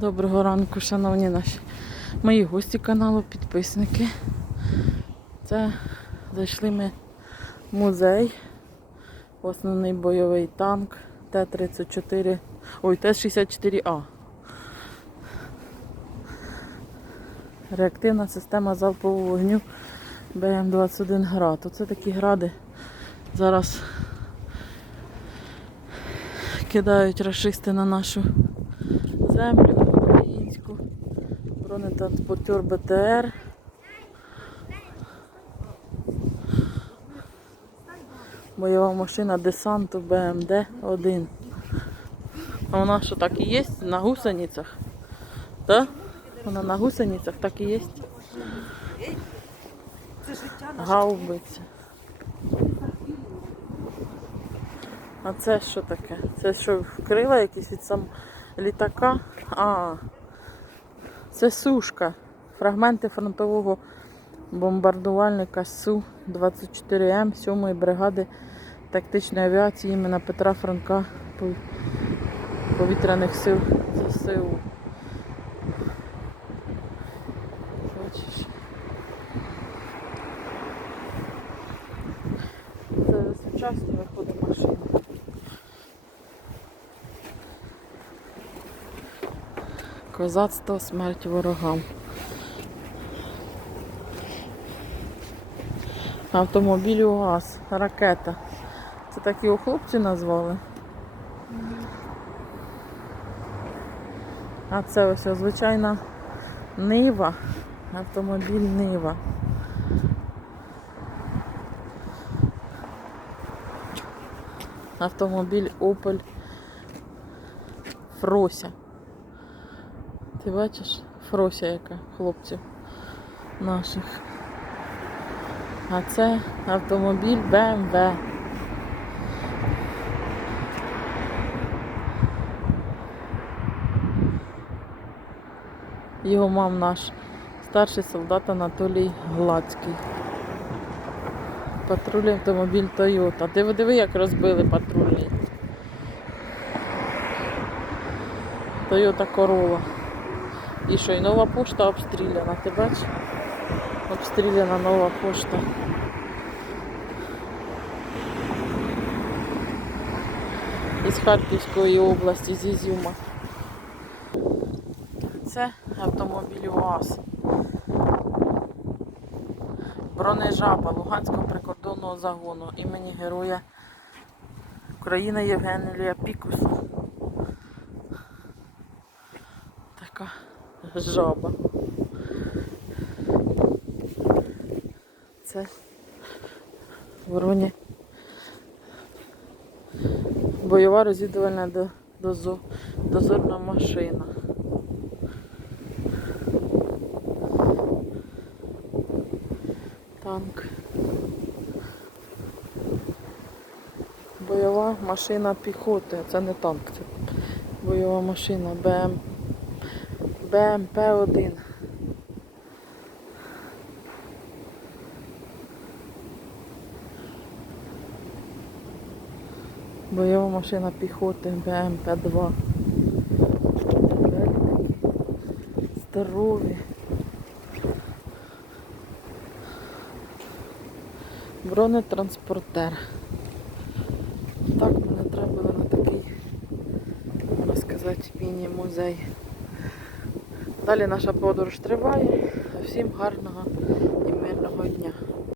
Доброго ранку, шановні наші мої гості каналу, підписники. Це зайшли ми в музей. Основний бойовий танк Т-34. Ой, Т-64А. Реактивна система залпового вогню БМ-21 град. Оце такі гради зараз кидають рашисти на нашу землю українську. Бронетранспортер БТР. Бойова машина десанту БМД-1. А вона що так і є на гусеницях? Так? Вона на гусеницях так і є. Гаубиця. А це що таке? Це що, крила якісь від сам літака? А, це сушка. Фрагменти фронтового бомбардувальника Су-24М 7-ї бригади тактичної авіації імені Петра Франка повітряних сил ЗСУ. Це сучасні виходить машини. Козацтво смерть ворогам. Автомобіль УАЗ, ракета. Це так його хлопці назвали. А це ось звичайна Нива. Автомобіль Нива. Автомобіль Opel Фрося. Ти бачиш? Фрося яка хлопців наших. А це автомобіль BMW. Його мав наш старший солдат Анатолій Гладський. Патрульний автомобіль Toyota. Диви, диви, як розбили патрульний. Toyota Corolla. І що, і нова пошта обстріляна, ти бачиш? Обстріляна нова пошта. Із Харківської області, з Ізюма. Це автомобіль УАЗ. Бронежаба Луганського прикордонного загону імені Героя України Євгенія Пікуса. Жаба. Це вороні. Бойова розвідувальна до- дозо- дозорна машина. Танк. Бойова машина піхоти. Це не танк, це бойова машина БМ. БМП-1. Бойова машина піхоти БМП-2. Здорові. Бронетранспортер. Так мене треба на такий, можна сказати, міні-музей. Далі наша подорож триває. Всім гарного і мирного дня.